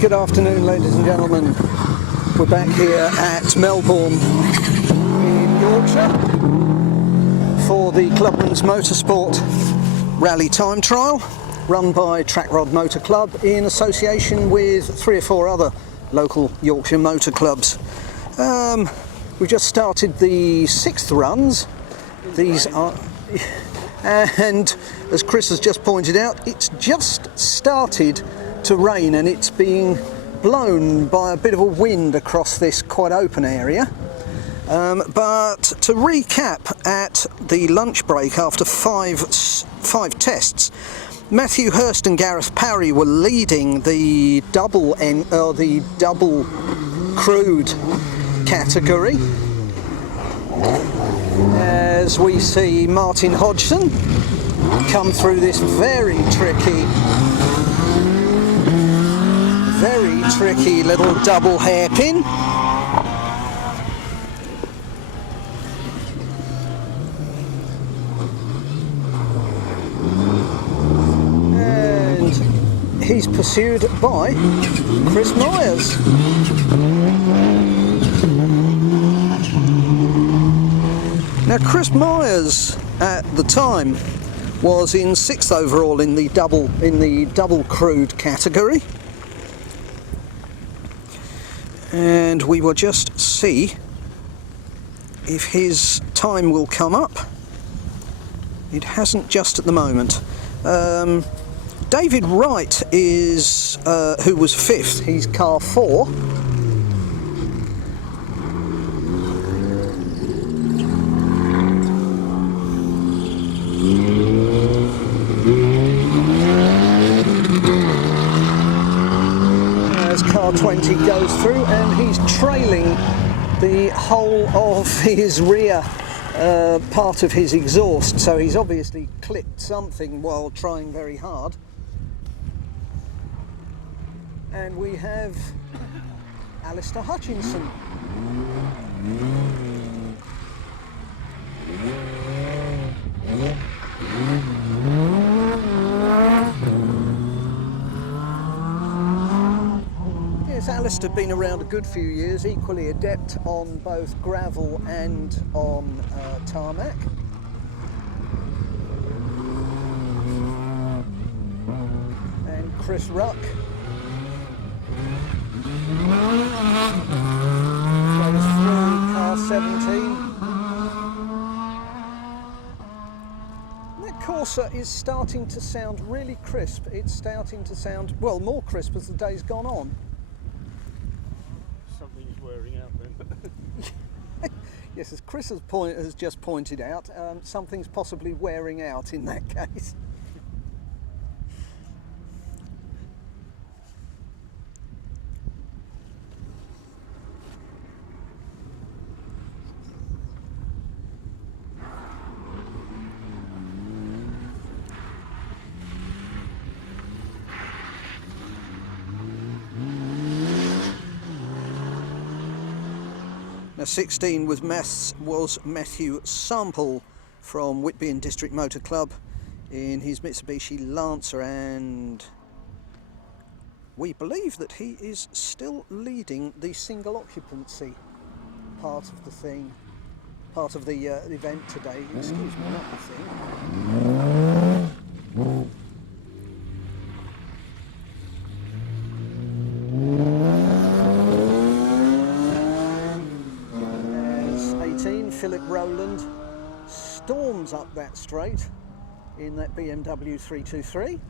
Good afternoon, ladies and gentlemen. We're back here at Melbourne in Yorkshire for the Clubman's Motorsport Rally Time Trial, run by Track Rod Motor Club in association with 3 or 4 other local Yorkshire motor clubs. We just started the 6th runs. These are, and as Chris has just pointed out, it's just started to rain and it's being blown by a bit of a wind across this quite open area. But to recap, at the lunch break after five tests, Matthew Hurst and Gareth Parry were leading the double crude category, as we see Martin Hodgson come through this very tricky little double hairpin. And he's pursued by Chris Myers. Now Chris Myers at the time was in 6th overall in the double crude category. And we will just see if his time will come up. It hasn't just at the moment. David Wright is, who was 5th, he's car 4. Car 20 goes through and he's trailing the whole of his rear part of his exhaust, so he's obviously clipped something while trying very hard. And we have Alistair Hutchinson. Alistair been around a good few years, equally adept on both gravel and on tarmac. And Chris Ruck goes through car 17. That Corsa is starting to sound really crisp. It's starting to sound, well, more crisp as the day's gone on. Something's wearing out then. Yes, as Chris has just pointed out, something's possibly wearing out in that case. Now 16 was Matthew Sample from Whitby and District Motor Club in his Mitsubishi Lancer, and we believe that he is still leading the single occupancy part of the thing, part of the event today. Excuse me, not the thing. Philip Rowland storms up that straight in that BMW 323.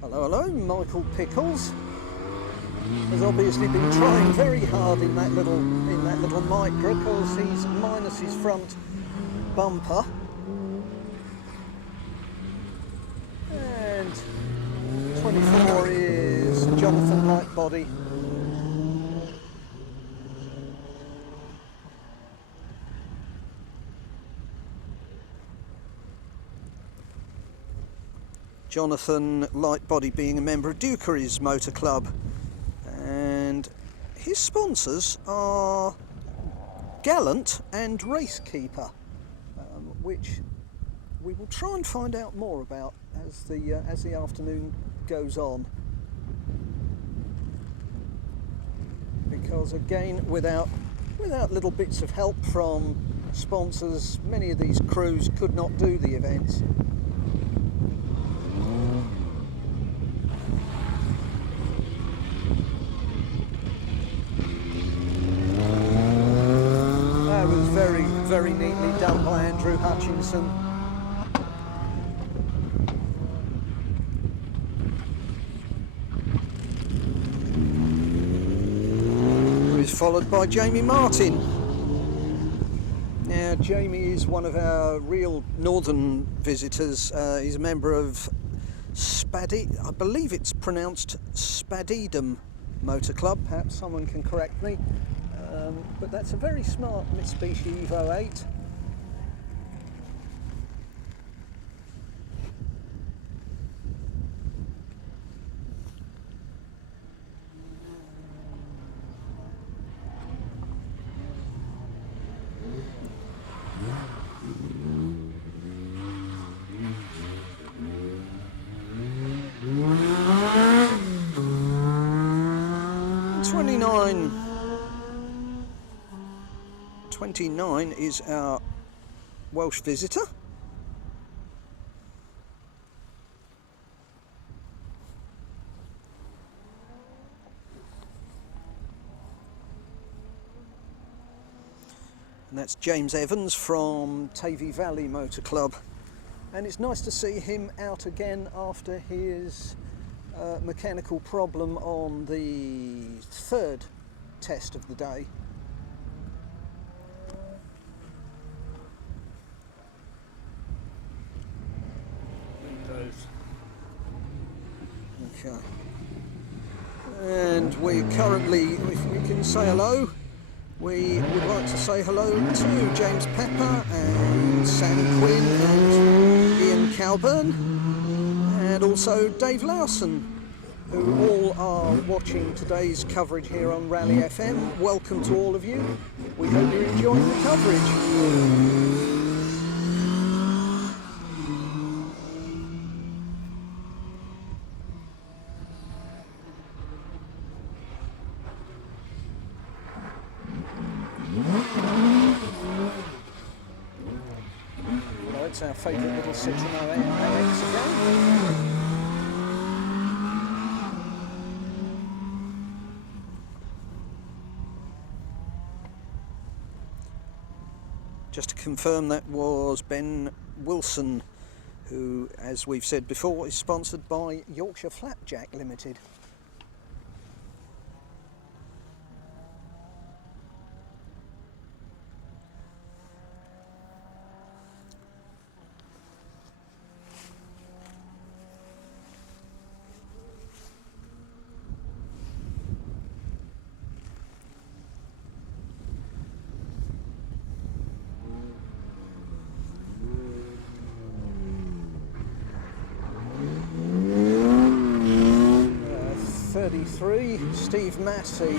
Hello, Michael Pickles has obviously been trying very hard in that little micro, because he's minus his front bumper. And 24 is Jonathan Lightbody. Jonathan Lightbody being a member of Dukery's Motor Club, and his sponsors are Gallant and Racekeeper, which we will try and find out more about as the afternoon goes on. Because again, without little bits of help from sponsors, many of these crews could not do the events. That was very, very neatly done by Andrew Hutchinson. Followed by Jamie Martin. Now Jamie is one of our real northern visitors. He's a member of I believe it's pronounced Spadidum Motor Club, perhaps someone can correct me, but that's a very smart Mitsubishi Evo 8. '29 is our Welsh visitor. And that's James Evans from Tavy Valley Motor Club. And it's nice to see him out again after his mechanical problem on the third test of the day. Okay. And we currently, if we can say hello, we would like to say hello to James Pepper and Sam Quinn and Ian Calburn, and also Dave Lawson, who all are watching today's coverage here on Rally FM. Welcome to all of you. We hope you're enjoying the coverage. Well, it's our favourite little Citroën AX again. Just to confirm, that was Ben Wilson, who, as we've said before, is sponsored by Yorkshire Flapjack Limited. Steve Massey.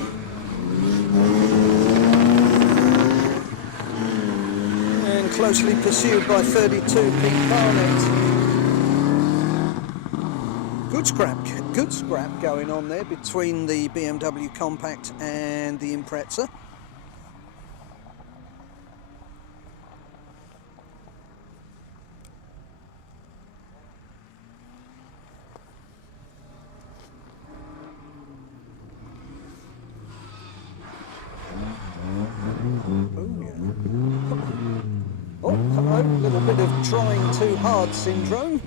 And closely pursued by 32 Pete Barnett. Good scrap going on there between the BMW Compact and the Impreza. Oh, hello, a little bit of trying too hard syndrome.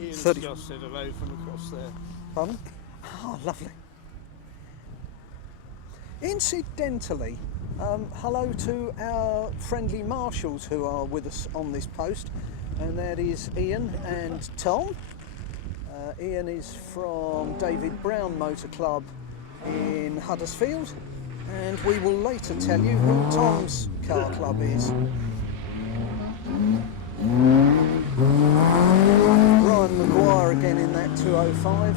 Ian's just said hello from across there. Pardon? Oh, lovely. Incidentally, hello to our friendly marshals who are with us on this post, and that is Ian and Tom. Ian is from David Brown Motor Club in Huddersfield, and we will later tell you who Tom's car club is. Brian Maguire again in that 205.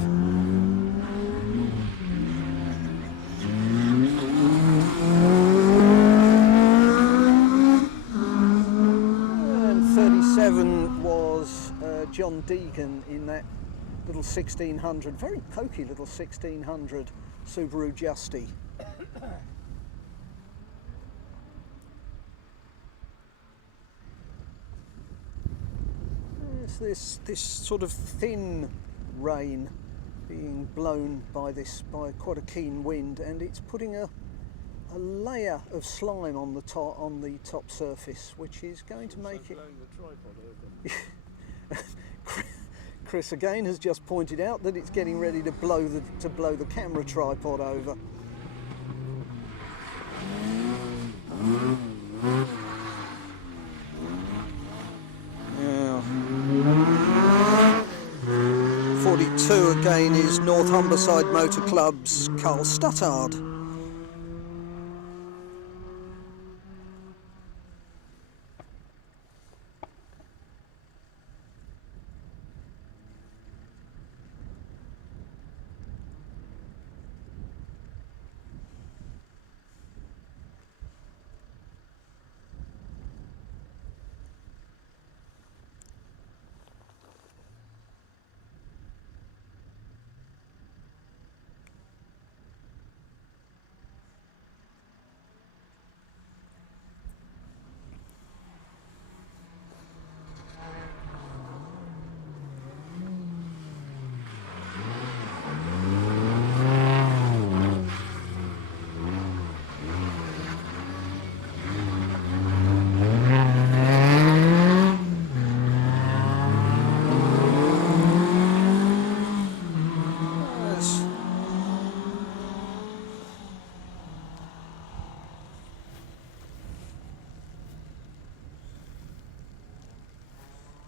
And 37 was John Deegan in that little 1600, very pokey little 1600 Subaru Justy. It's this sort of thin rain being blown by quite a keen wind, and it's putting a layer of slime on the top surface, which is going to make it. Chris again has just pointed out that it's getting ready to blow the camera tripod over. Yeah. 42 again is North Humberside Motor Club's Carl Stuttard.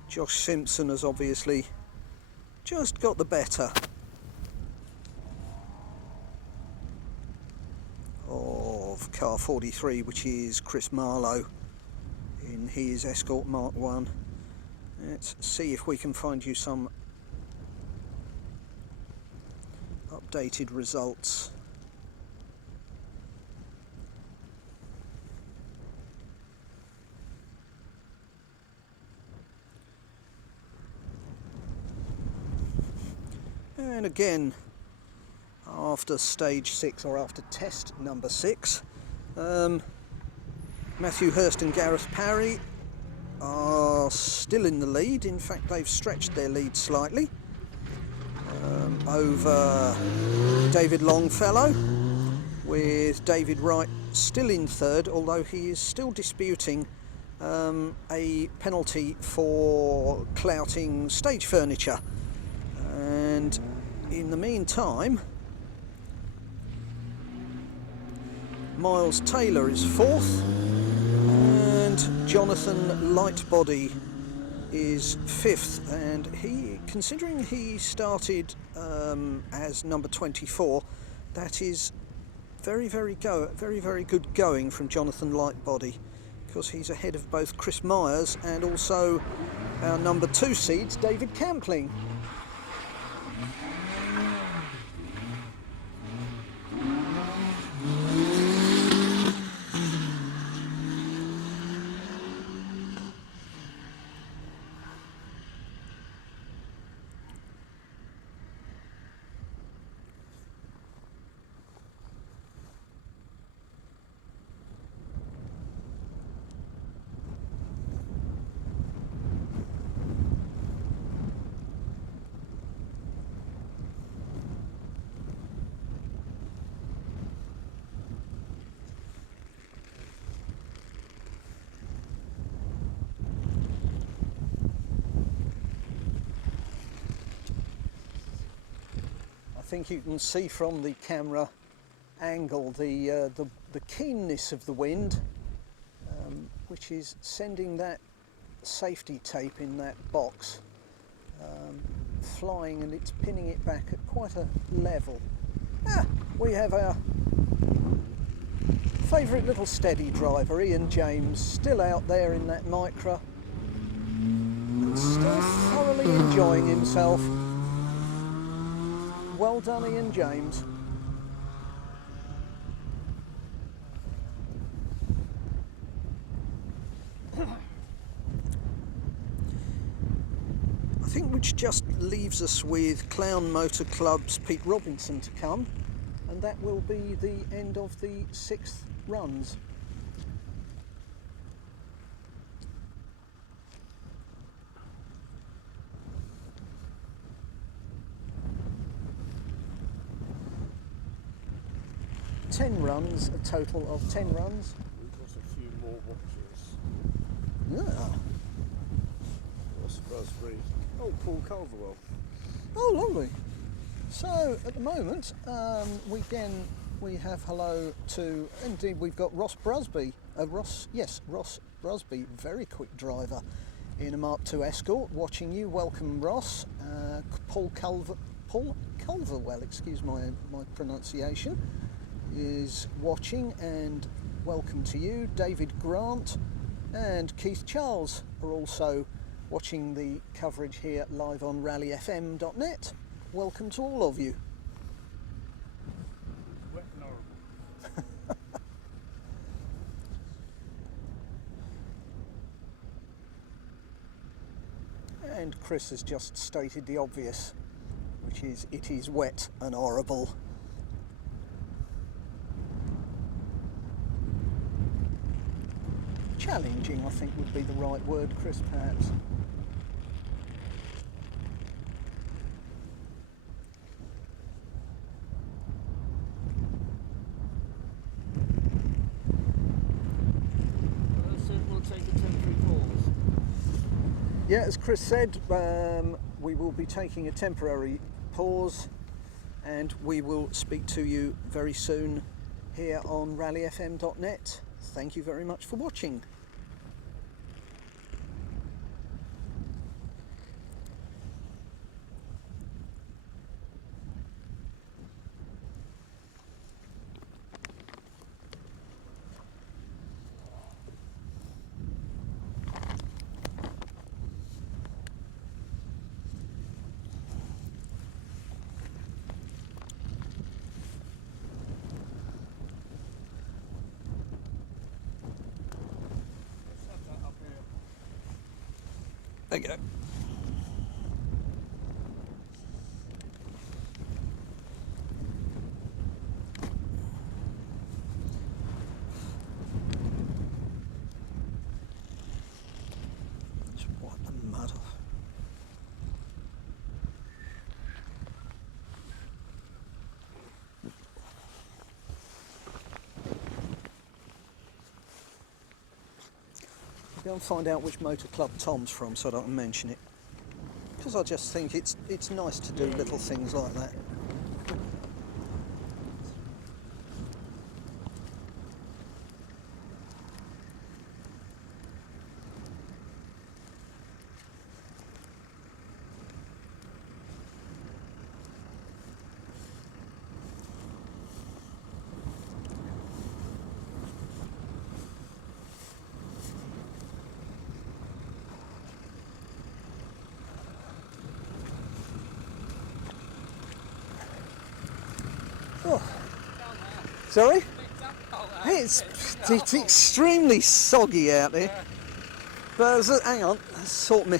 Josh Simpson has obviously just got the better of car 43, which is Chris Marlowe in his Escort Mark 1. Let's see if we can find you some updated results. And again, after stage 6, or after test number 6, Matthew Hurst and Gareth Parry are still in the lead. In fact, they've stretched their lead slightly over David Longfellow, with David Wright still in third, although he is still disputing a penalty for clouting stage furniture. And in the meantime, Miles Taylor is fourth, and Jonathan Lightbody is fifth. And he, considering he started as number 24, that is very good going from Jonathan Lightbody, because he's ahead of both Chris Myers and also our number 2 seeds, David Campling. I think you can see from the camera angle the keenness of the wind, which is sending that safety tape in that box flying, and it's pinning it back at quite a level. We have our favourite little steady driver, Ian James, still out there in that Micra and still thoroughly enjoying himself. Well done, Ian James. I think which just leaves us with Clown Motor Club's Pete Robinson to come, and that will be the end of the 6th runs. A total of 10 runs. We've got a few more watches. Yeah. Ross Busby. Oh, Paul Culverwell. Oh, lovely. So at the moment, we have hello to, indeed we've got Ross Busby. Ross Busby, very quick driver in a Mark II Escort, watching you. Welcome, Ross. Paul Culverwell, excuse my pronunciation, is watching, and welcome to you. David Grant and Keith Charles are also watching the coverage here live on rallyfm.net. Welcome to all of you. Wet and horrible. And Chris has just stated the obvious, which is it is wet and horrible. Challenging, I think, would be the right word, Chris, perhaps. So we'll take a temporary pause. Yeah, as Chris said, we will be taking a temporary pause, and we will speak to you very soon here on rallyfm.net. Thank you very much for watching. There you go. Just wipe the mud off. Go and find out which motor club Tom's from so I don't mention it. Because I just think it's nice to do little things like that. Oh. Sorry? It's extremely soggy out there. Yeah. But hang on, let's sort me.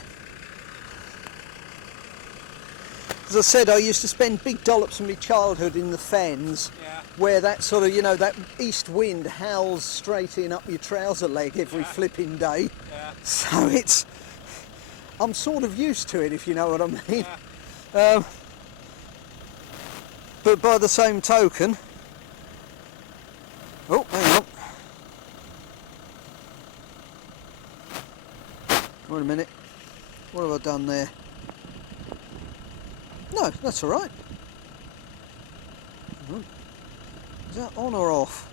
As I said, I used to spend big dollops of my childhood in the fens, Yeah. where that sort of, that east wind howls straight in up your trouser leg every flipping day. Yeah. So I'm sort of used to it, if you know what I mean. Yeah. But by the same token, oh, hang on. Wait a minute. What have I done there? No, that's all right. Is that on or off?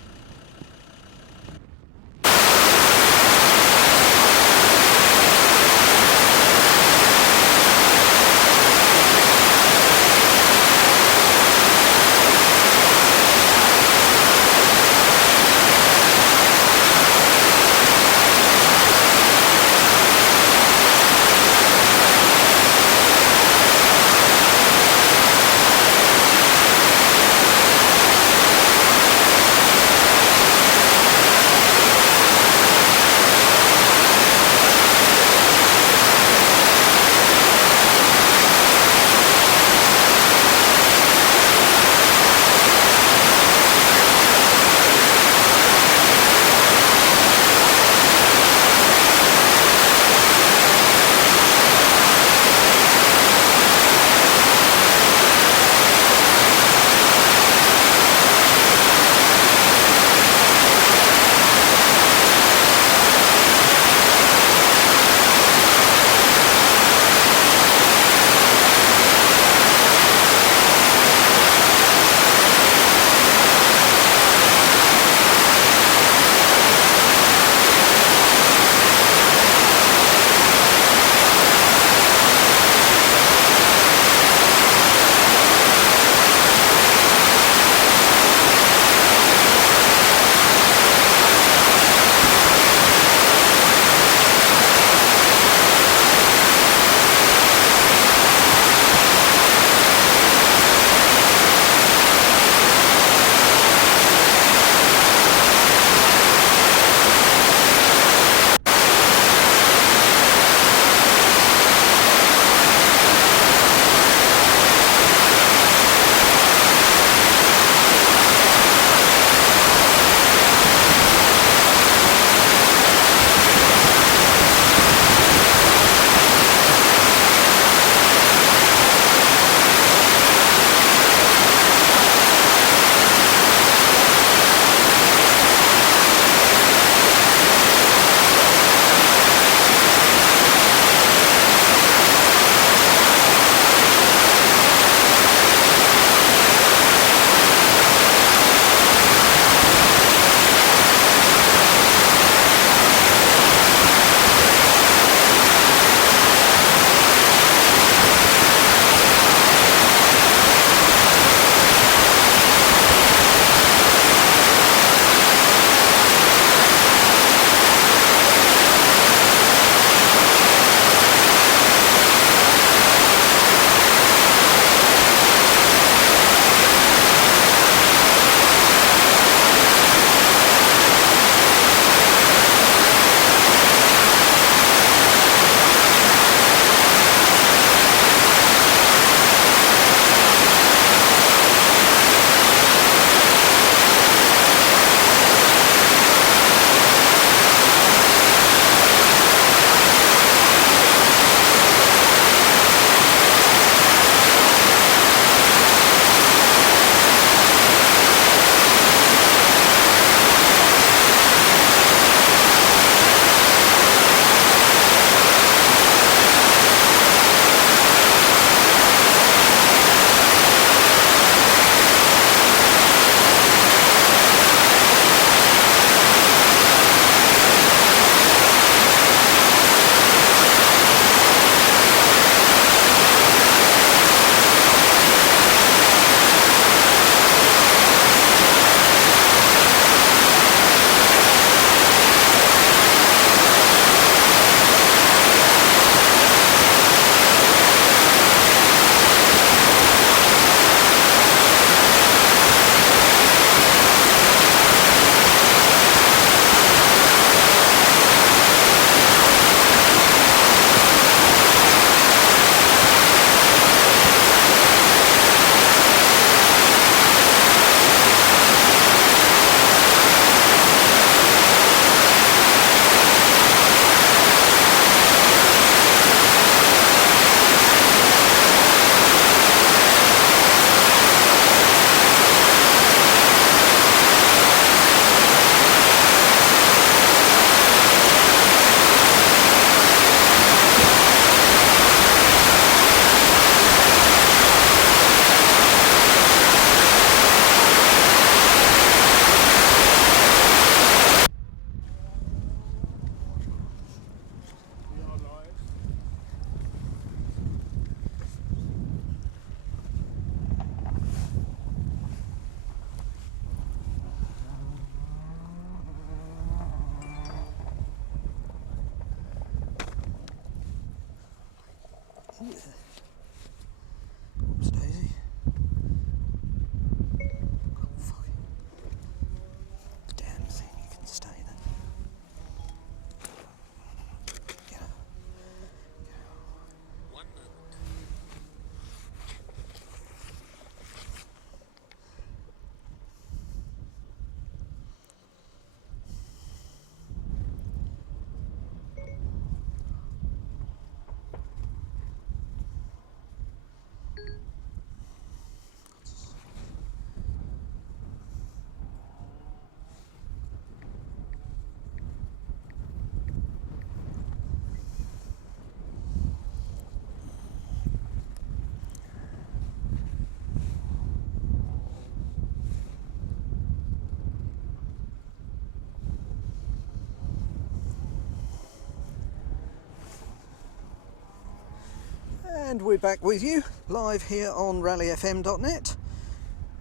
And we're back with you live here on rallyfm.net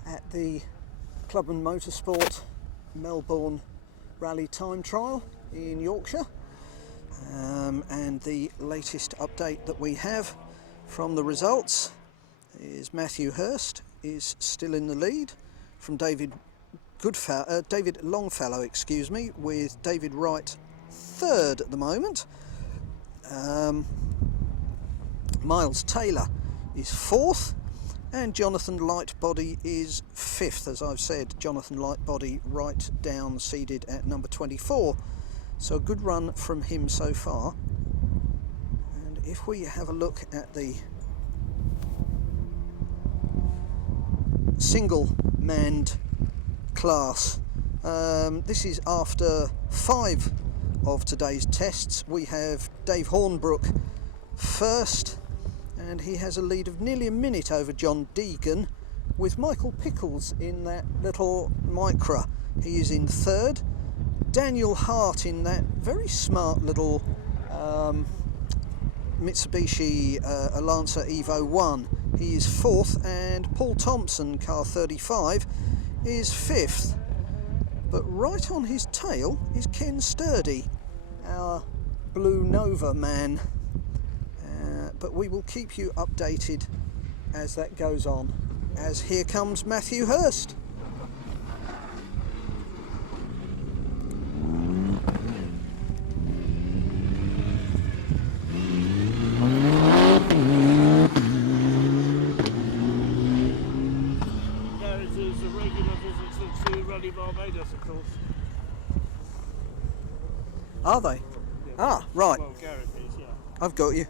at the Clubman Motorsport Melbourne Rally Time Trial in Yorkshire. And the latest update that we have from the results is Matthew Hurst is still in the lead from David Longfellow, excuse me, with David Wright third at the moment. Miles Taylor is fourth, and Jonathan Lightbody is fifth. As I've said, Jonathan Lightbody right down seated at number 24. So a good run from him so far. And if we have a look at the single manned class, this is after 5 of today's tests. We have Dave Hornbrook first, and he has a lead of nearly a minute over John Deegan, with Michael Pickles in that little Micra. He is in third. Daniel Hart in that very smart little Mitsubishi Lancer Evo 1. He is fourth, and Paul Thompson, car 35, is fifth. But right on his tail is Ken Sturdy, our Blue Nova man. But we will keep you updated as that goes on, as here comes Matthew Hurst. Gareth is a regular visitor to Rally Barbados, of course. Are they? Yeah. Ah, right. Well, Gareth is, yeah. I've got you.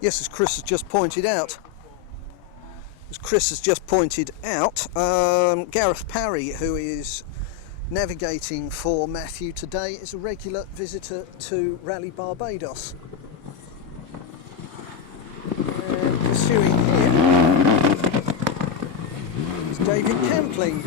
Yes, as Chris has just pointed out. Gareth Parry, who is navigating for Matthew today, is a regular visitor to Rally Barbados. And pursuing him is David Campling.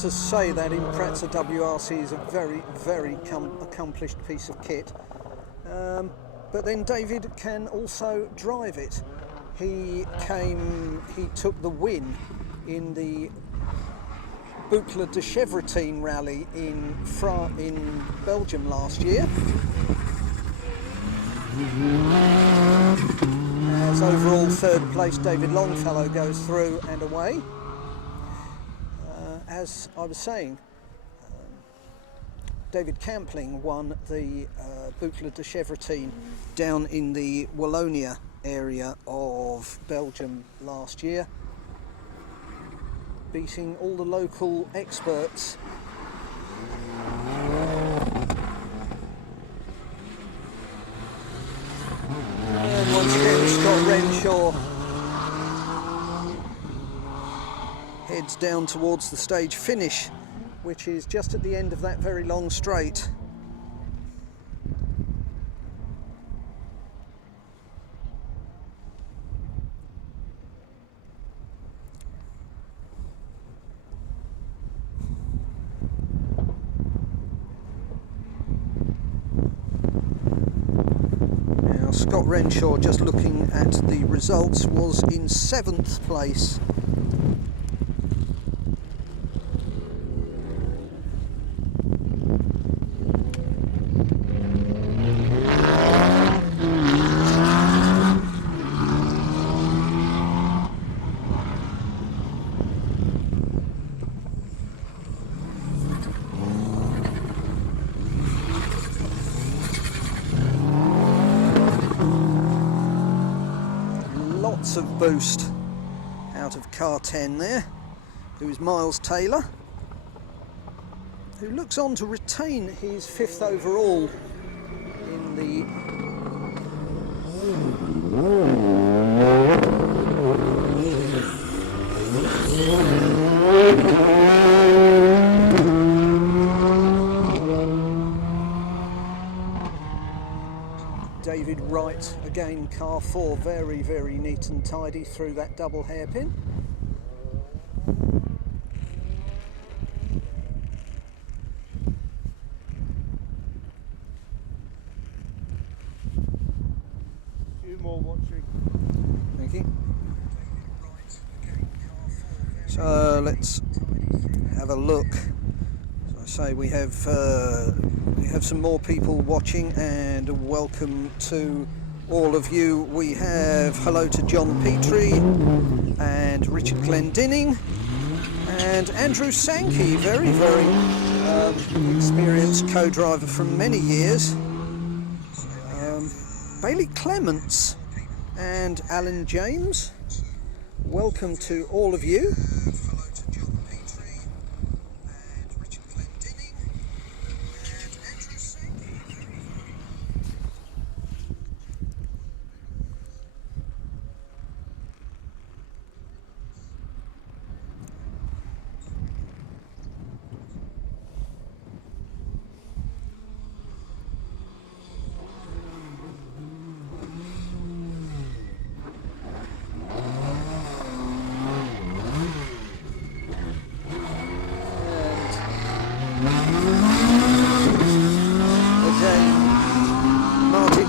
To say that Impreza WRC is a very, very accomplished piece of kit, but then David can also drive it. He took the win in the Boucle de Chevretin rally in Belgium last year, as overall third place David Longfellow goes through and away. As I was saying, David Campling won the Boucle de Chevretin down in the Wallonia area of Belgium last year, beating all the local experts. And once again, Scott Renshaw heads down towards the stage finish, which is just at the end of that very long straight. Now, Scott Renshaw, just looking at the results, was in 7th place. Lots of boost out of car 10 there, who is Miles Taylor, who looks on to retain his 5th overall in the David Wright, again car 4, very, very neat and tidy through that double hairpin. So let's have a look. As I say, we have some more people watching, and welcome to all of you. We have hello to John Petrie and Richard Glendinning and Andrew Sankey, very experienced co-driver from many years. Bailey Clements and Alan James, welcome to all of you.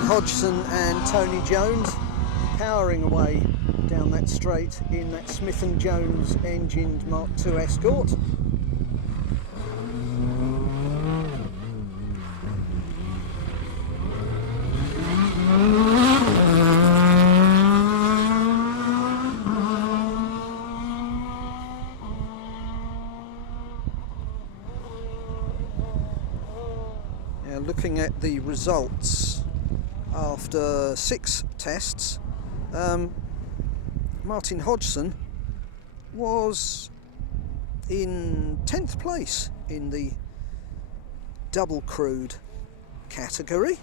Hodgson and Tony Jones powering away down that straight in that Smith & Jones engined Mark II Escort. Now looking at the results after 6 tests, Martin Hodgson was in 10th place in the double crewed category.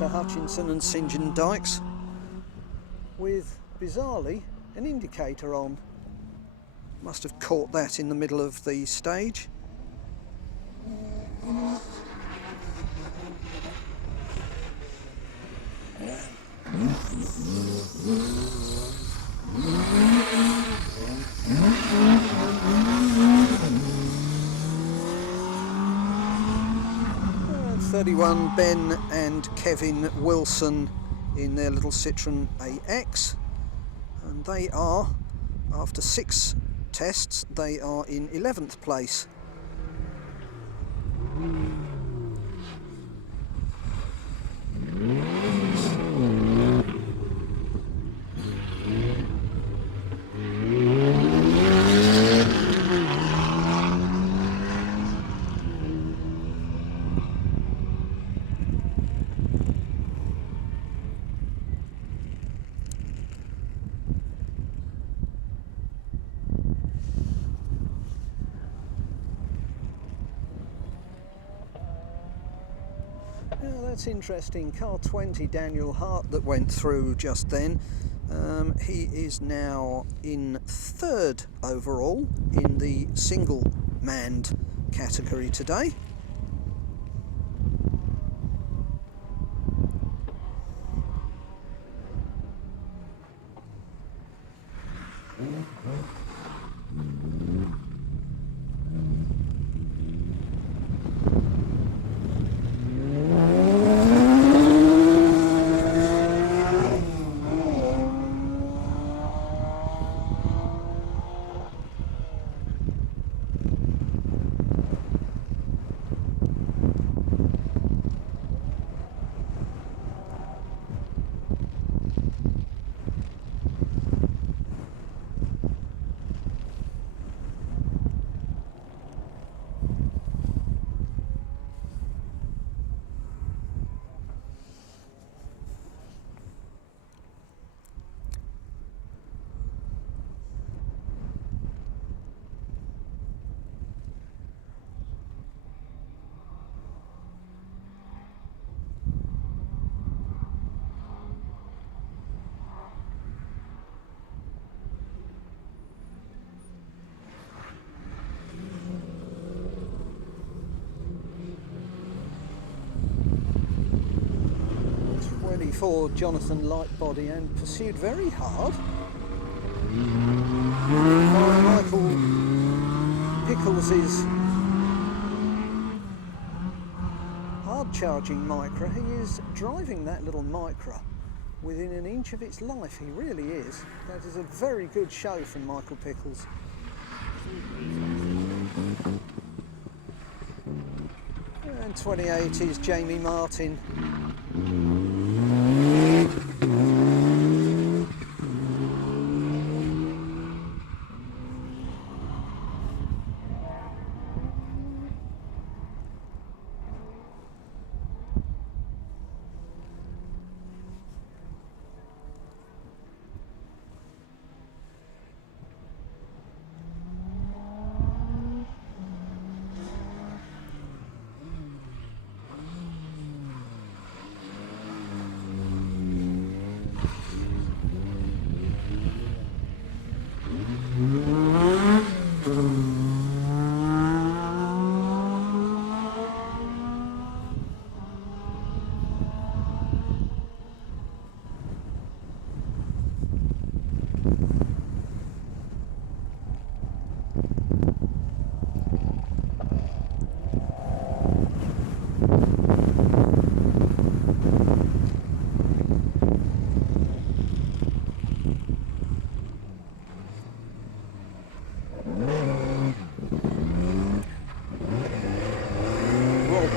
Hutchinson and St John Dykes with, bizarrely, an indicator on. Must have caught that in the middle of the stage. Uh, 31 Ben and Kevin Wilson in their little Citroen AX, and they are, after 6 tests, they are in 11th place. That's interesting. Car 20, Daniel Hart, that went through just then. He is now in 3rd overall in the single manned category today. For Jonathan Lightbody, and pursued very hard. by Michael Pickles' hard charging Micra. He is driving that little Micra within an inch of its life. He really is. That is a very good show from Michael Pickles. And 28 is Jamie Martin.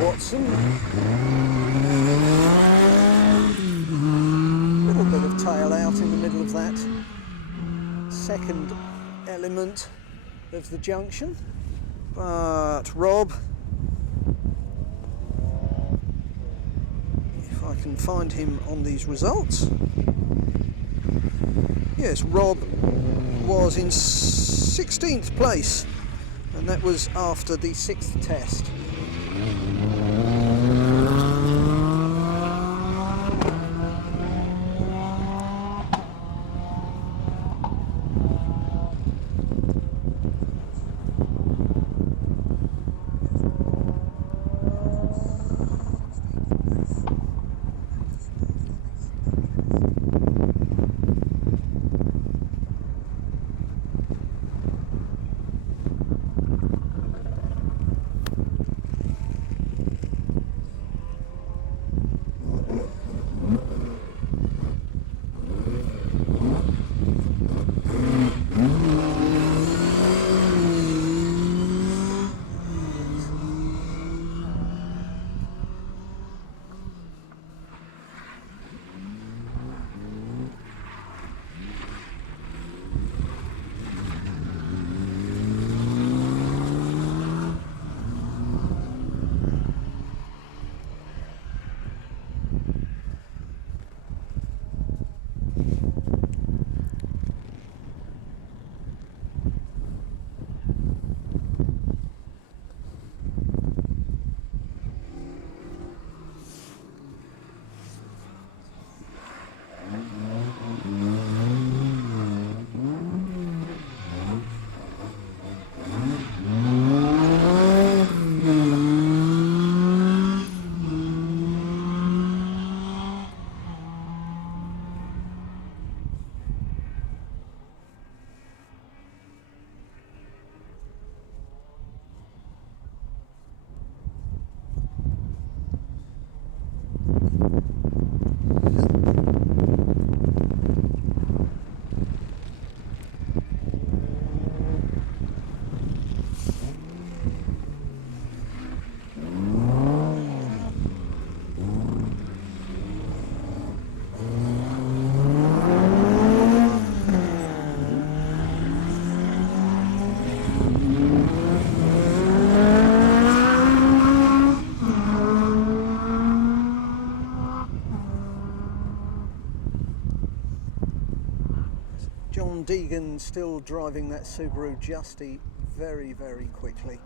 Watson. Little bit of tail out in the middle of that second element of the junction, but Rob, if I can find him on these results, yes, Rob was in 16th place, and that was after the 6th test. Deegan still driving that Subaru Justy very, very quickly.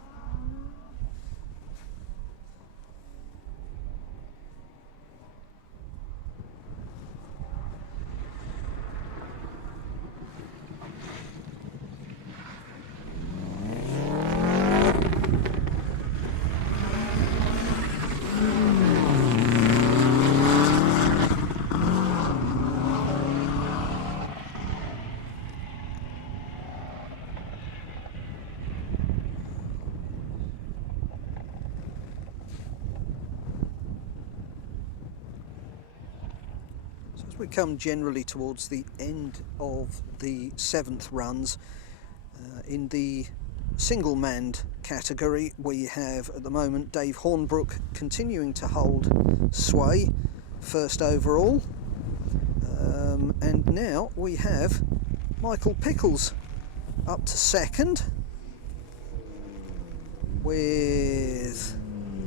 we come generally towards the end of the 7th runs, in the single-manned category, we have at the moment Dave Hornbrook continuing to hold sway first overall, and now we have Michael Pickles up to second, with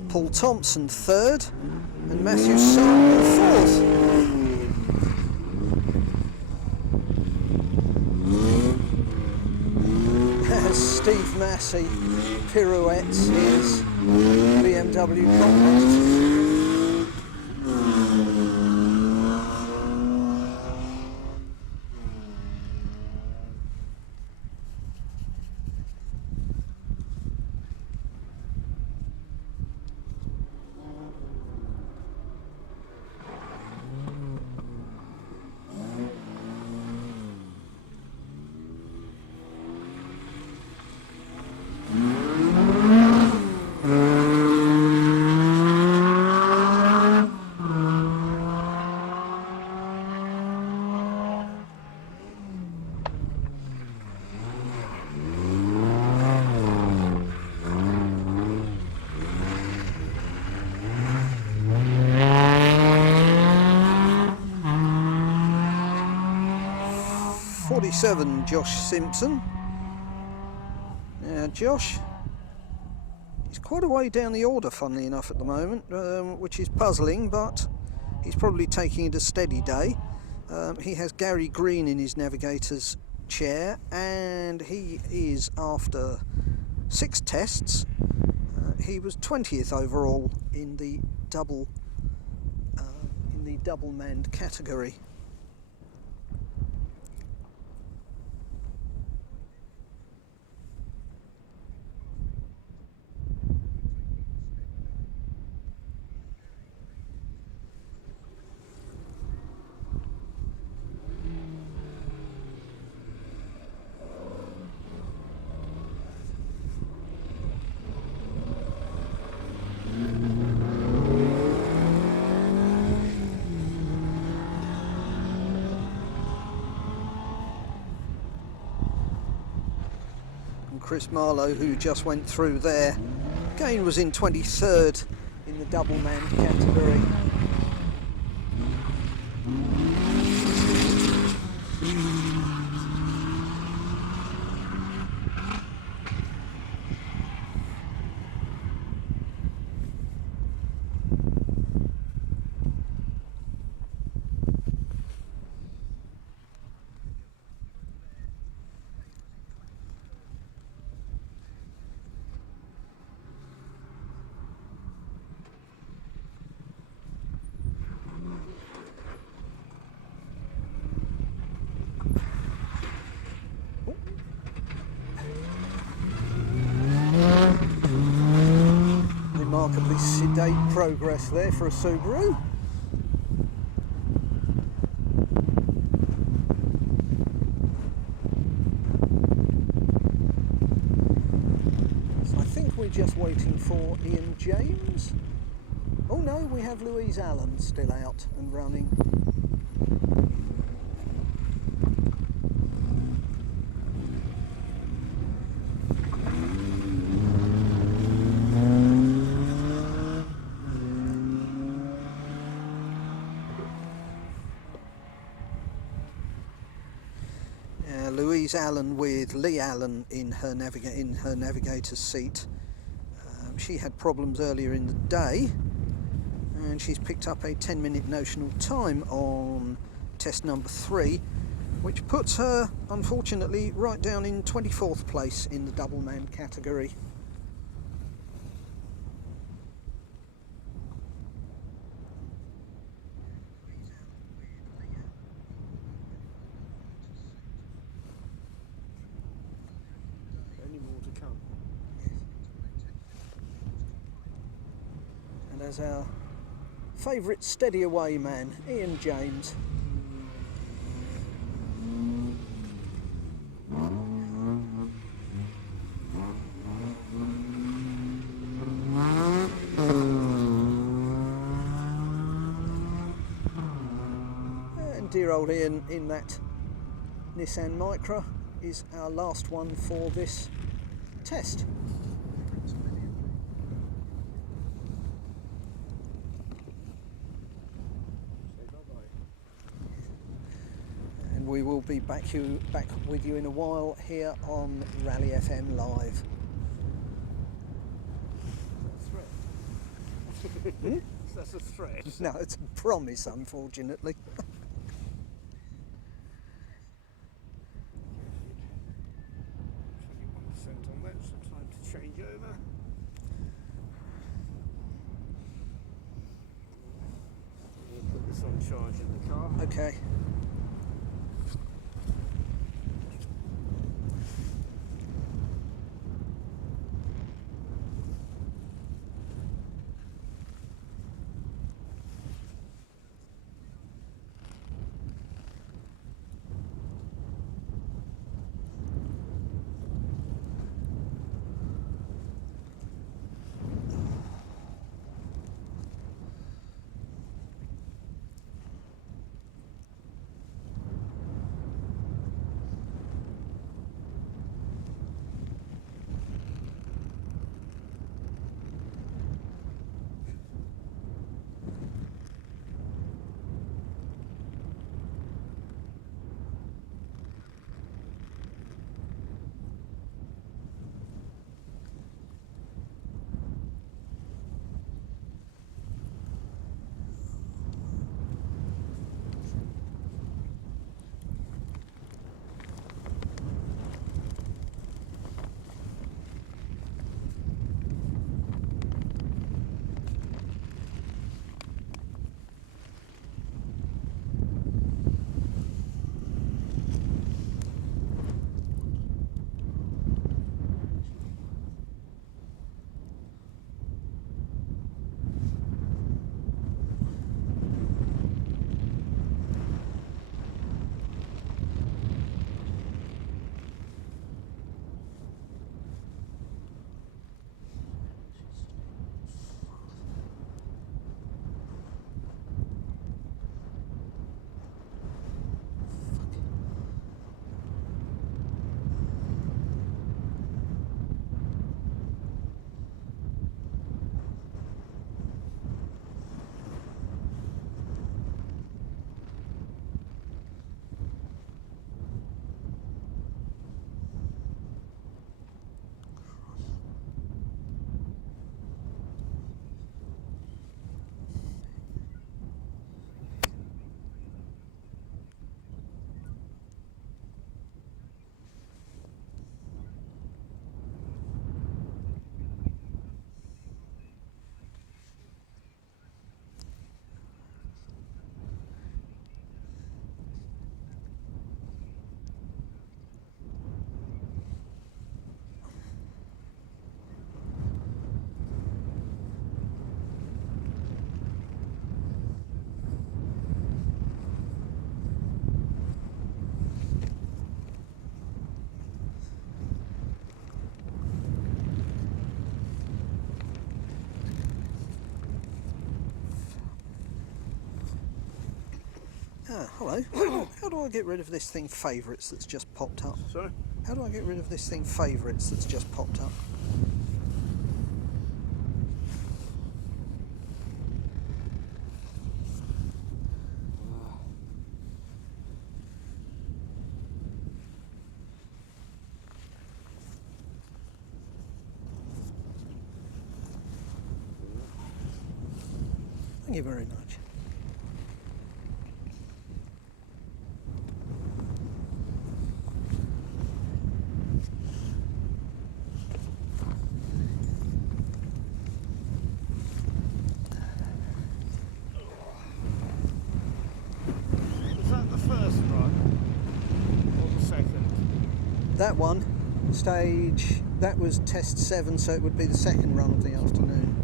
Paul Thompson third and Matthew Simon fourth. As Steve Massey pirouettes his BMW compact. Josh Simpson. Now Josh, he's quite a way down the order, funnily enough, at the moment, which is puzzling, but he's probably taking it a steady day. He has Gary Green in his navigator's chair, and he is, after 6 tests, he was 20th overall in the double manned category. Chris Marlowe, who just went through there, again was in 23rd in the double manned category. Remarkably sedate progress there for a Subaru. So I think we're just waiting for Ian James. Oh no, we have Louise Allen still out and running. Louise Allen with Lee Allen in her navigator's seat. She had problems earlier in the day, and she's picked up a 10-minute notional time on test number 3, which puts her, unfortunately, right down in 24th place in the double man category. And as our favourite steady away man, Ian James. And dear old Ian in that Nissan Micra is our last one for this test. And we will be back with you in a while here on Rally FM Live. That's a threat. No, it's a promise, unfortunately. 21% on that, so time to change over. We'll put this on charge in the car. Okay. Ah, hello. How do I get rid of this thing favourites that's just popped up? Sorry? How do I get rid of this thing favourites that's just popped up? Thank you very much. Was that the first run or the second? That one, that was test 7, so it would be the second run of the afternoon.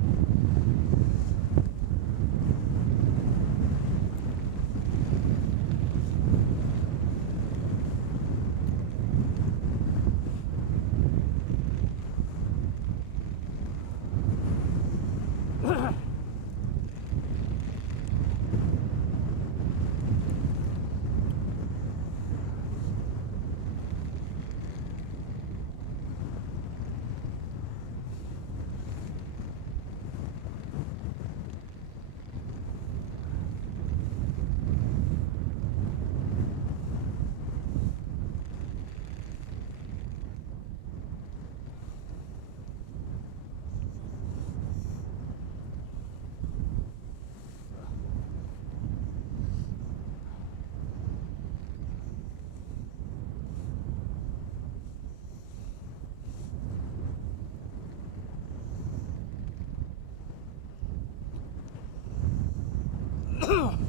Right.